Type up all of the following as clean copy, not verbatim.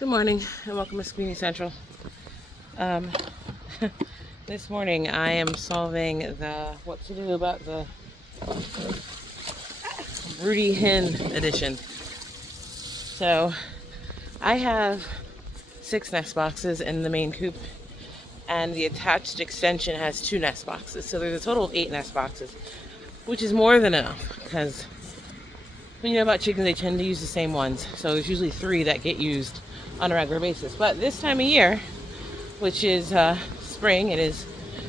Good morning and welcome to SquiniCentral. This morning I am solving what to do about the Broody Hen edition. So I have 6 nest boxes in the main coop, and the attached extension has 2 nest boxes. So there's a total of 8 nest boxes, which is more than enough because when you know about chickens, they tend to use the same ones. So there's usually 3 that get used on a regular basis. But this time of year, which is spring, it is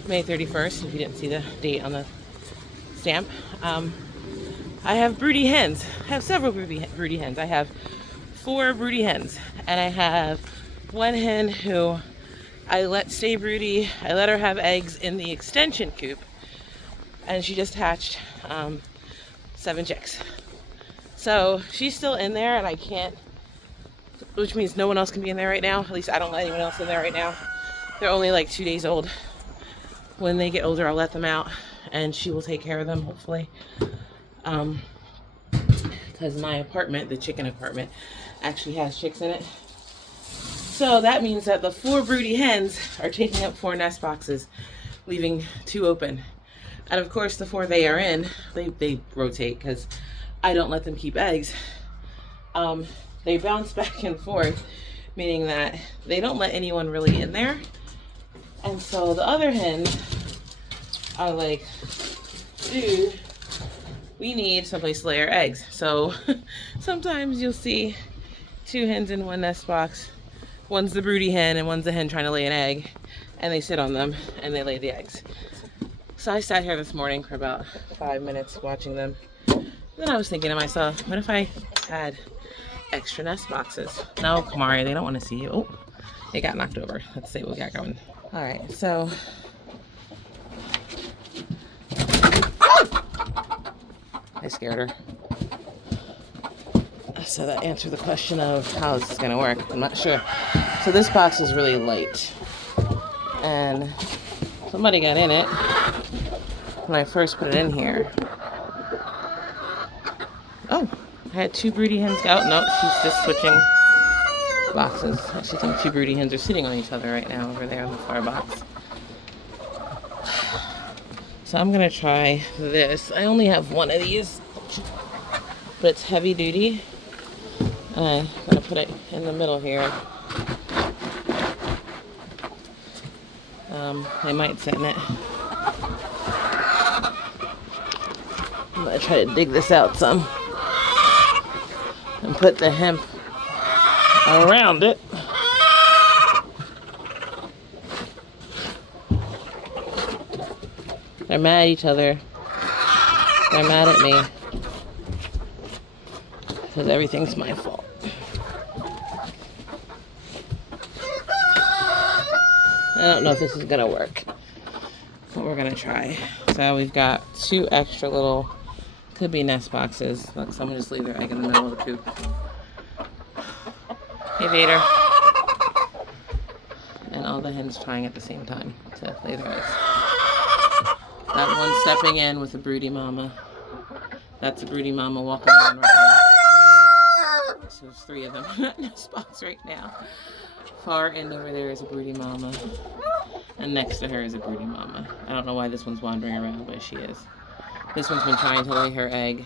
May 31st, if you didn't see the date on the stamp. I have broody hens. I have several broody hens. I have 4 broody hens, and I have one hen who I let stay broody. I let her have eggs in the extension coop, and she just hatched 7 chicks. So she's still in there, and I can't, which means no one else can be in there right now. At least I don't let anyone else in there right now. They're only like 2 days old. When they get older, I'll let them out, and she will take care of them, hopefully. Because my apartment, the chicken apartment, actually has chicks in it. So that means that the 4 broody hens are taking up 4 nest boxes, leaving 2 open. And of course, the 4 they are in, they rotate because I don't let them keep eggs. They bounce back and forth, meaning that they don't let anyone really in there. And so the other hens are like, dude, we need someplace to lay our eggs. So sometimes you'll see 2 hens in 1 nest box. One's the broody hen and one's the hen trying to lay an egg, and they sit on them and they lay the eggs. So I sat here this morning for about 5 minutes watching them. Then I was thinking to myself, what if I had extra nest boxes? No, Kamari, they don't want to see you. Oh, it got knocked over. Let's see what we got going. All right, so I scared her. So that answered the question of how this is gonna work. I'm not sure. So this box is really light, and somebody got in it when I first put it in here. Oh, I had 2 broody hens go. Oh, no, she's just switching boxes. I actually think 2 broody hens are sitting on each other right now over there on the far box. So I'm gonna try this. I only have 1 of these, but it's heavy duty. And I'm gonna put it in the middle here. They might sit in it. I'm gonna try to dig this out some and put the hemp around it. They're mad at each other. They're mad at me because everything's my fault. I don't know if this is gonna work, but we're gonna try. So we've got 2 extra little, could be nest boxes. Look, someone just leave their egg in the middle of the coop. Hey, Vader. And all the hens trying at the same time to lay their eggs. That one stepping in with a broody mama. That's a broody mama walking around right now. So there's 3 of them in that nest box right now. Far end over there is a broody mama, and next to her is a broody mama. I don't know why this one's wandering around, but she is. This one's been trying to lay her egg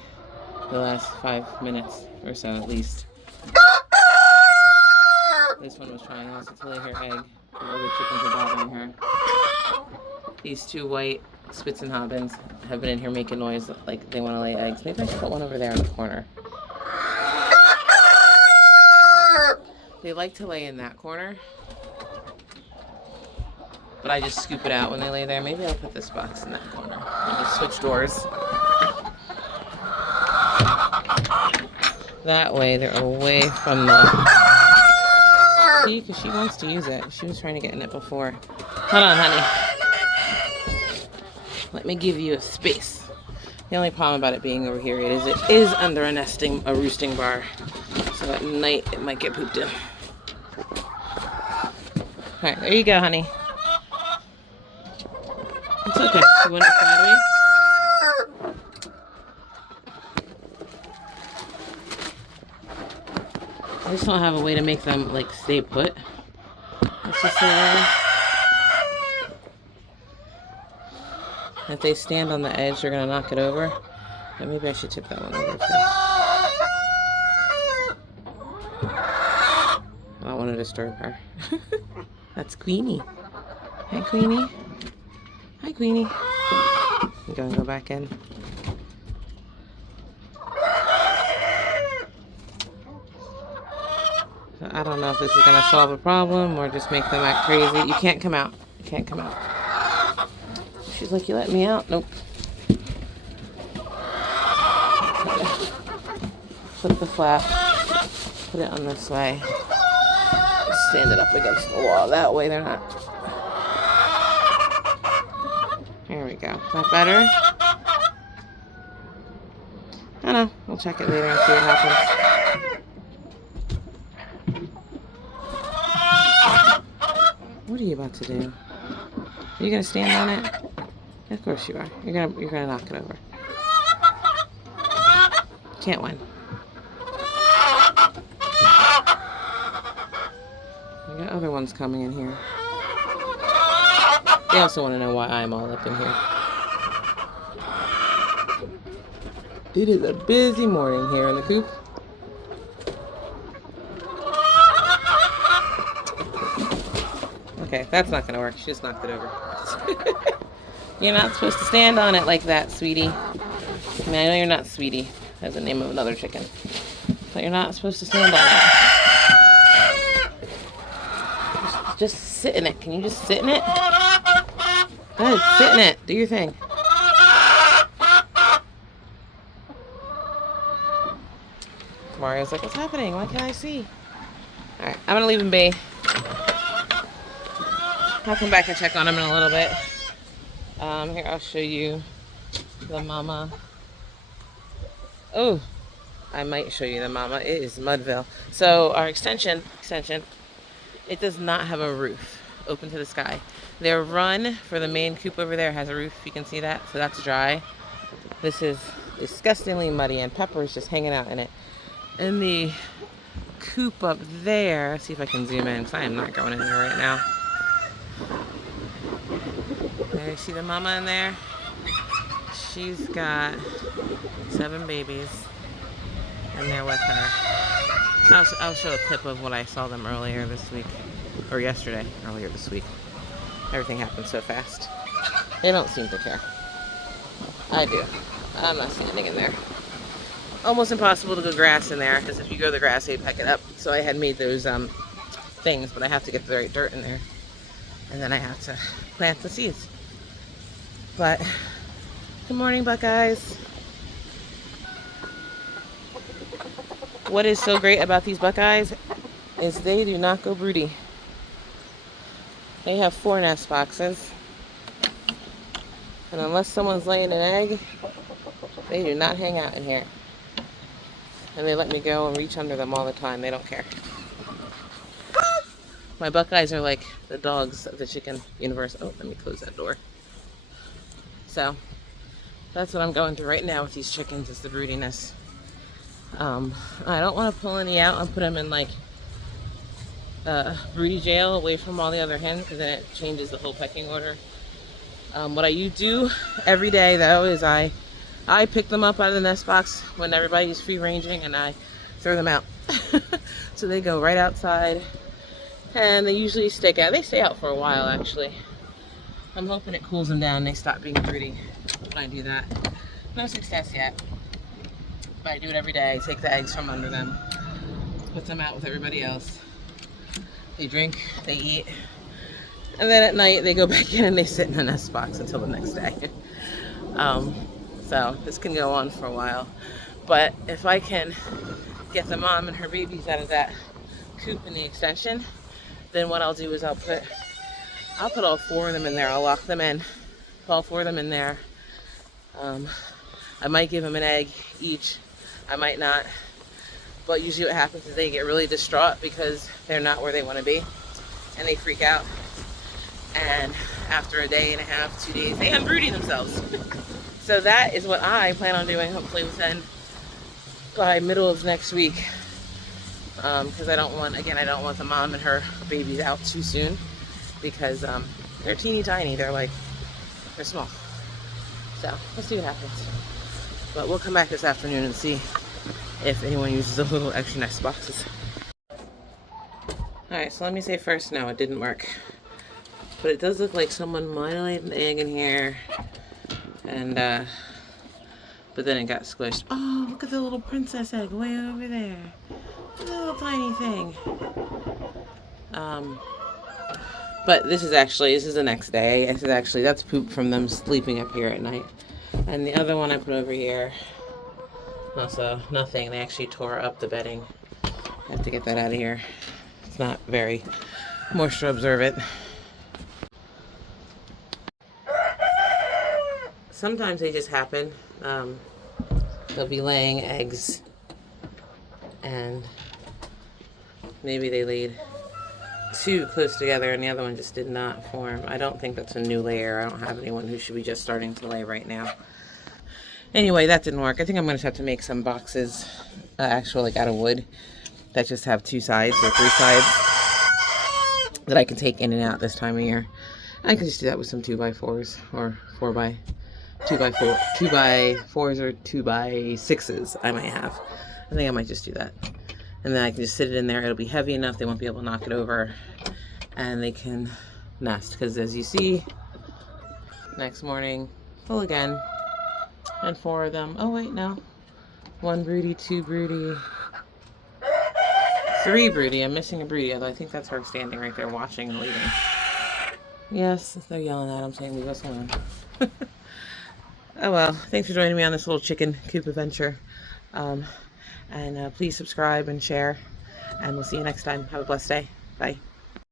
the last 5 minutes or so at least. This one was trying also to lay her egg. The other chickens are bothering her. These 2 white Spitzenhabens have been in here making noise like they want to lay eggs. Maybe I should put one over there in the corner. They like to lay in that corner, but I just scoop it out when they lay there. Maybe I'll put this box in that corner. I'll just switch doors. That way they're away from the... See, because she wants to use it. She was trying to get in it before. Hold on, honey. Let me give you a space. The only problem about it being over here is it is under a roosting bar. So at night it might get pooped in. Alright, there you go, honey. It's okay. You want it sideways? just don't have a way to make them like stay put. Let's just say if they stand on the edge, they're gonna knock it over. And maybe I should tip that one over too. I don't want to disturb her. That's Queenie. Hi, Queenie. Hi, Queenie. You gonna go back in? So I don't know if this is gonna solve a problem or just make them act crazy. You can't come out. You can't come out. She's like, you let me out? Nope. Flip the flap. Put it on this way. Stand it up against the wall. That way they're not. There we go. Is that better? I don't know. We'll check it later and see what happens. What are you about to do? Are you gonna stand on it? Of course you are. You're gonna knock it over. Can't win. We got other ones coming in here. They also want to know why I'm all up in here. It is a busy morning here in the coop. Okay, that's not gonna work. She just knocked it over. You're not supposed to stand on it like that, sweetie. I mean, I know you're not Sweetie. That's the name of another chicken. But you're not supposed to stand on it. Just sit in it. Can you just sit in it? Go ahead, sit in it. Do your thing. Mario's like, what's happening? Why can't I see? Alright, I'm gonna leave him be. I'll come back and check on him in a little bit. Here, I'll show you the mama. Oh, I might show you the mama. It is Mudville. So our extension, it does not have a roof open to the sky. Their run for the main coop over there has a roof. You can see that. So that's dry. This is disgustingly muddy, and Pepper is just hanging out in it. In the coop up there, let's see if I can zoom in because I am not going in there right now. There, you see the mama in there? She's got 7 babies and they're with her. I'll show a clip of what I saw them earlier this week, or earlier this week. Everything happened so fast. They don't seem to care. I do. I'm not standing in there. Almost impossible to go grass in there, because if you go the grass, they peck it up. So I had made those things, but I have to get the right dirt in there. And then I have to plant the seeds. But, good morning, Buckeyes. What is so great about these Buckeyes is they do not go broody. They have 4 nest boxes. And unless someone's laying an egg, they do not hang out in here. And they let me go and reach under them all the time. They don't care. My Buckeyes are like the dogs of the chicken universe. Oh, let me close that door. So, that's what I'm going through right now with these chickens, is the broodiness. I don't want to pull any out and put them in like broody jail away from all the other hens, because then it changes the whole pecking order. What I do every day though is I pick them up out of the nest box when everybody's free ranging, and I throw them out. So they go right outside, and they usually stay out. They stay out for a while actually. I'm hoping it cools them down and they stop being broody when I do that. No success yet. But I do it every day. I take the eggs from under them, put them out with everybody else. They drink, they eat, and then at night they go back in and they sit in the nest box until the next day. So this can go on for a while. But if I can get the mom and her babies out of that coop in the extension, then what I'll do is I'll put all 4 of them in there. I'll lock them in, put all 4 of them in there. I might give them an egg each. I might not. But usually what happens is they get really distraught because they're not where they want to be. And they freak out. And after a day and a half, 2 days, they unbroody themselves. So that is what I plan on doing, hopefully by middle of next week. because I don't want, again, I don't want the mom and her babies out too soon, because they're teeny tiny. They're small. So let's see what happens. But we'll come back this afternoon and see if anyone uses the little extra nest boxes. Alright, so let me say first, no, it didn't work. But it does look like someone might have laid an egg in here. And, but then it got squished. Oh, look at the little princess egg way over there. The little tiny thing. But this is the next day. That's poop from them sleeping up here at night. And the other one I put over here, also nothing. They actually tore up the bedding. I have to get that out of here. It's not very moisture observant. Sometimes they just happen. They'll be laying eggs and maybe they laid too close together and the other one just did not form. I don't think that's a new layer. I don't have anyone who should be just starting to lay right now. Anyway, that didn't work. I think I'm going to have to make some boxes, actually out of wood, that just have 2 sides or 3 sides that I can take in and out this time of year. I can just do that with some 2x4s or 2x4s or 2x6s I might have. I think I might just do that. And then I can just sit it in there. It'll be heavy enough they won't be able to knock it over, and they can nest. Because as you see, next morning, full again. And 4 of them. Oh wait, no. 1 broody, 2 broody, 3 broody. I'm missing a broody, although I think that's her standing right there watching and waiting. Yes, they're yelling at him saying leave us alone. Oh well, thanks for joining me on this little chicken coop adventure. And please subscribe and share. And we'll see you next time. Have a blessed day. Bye.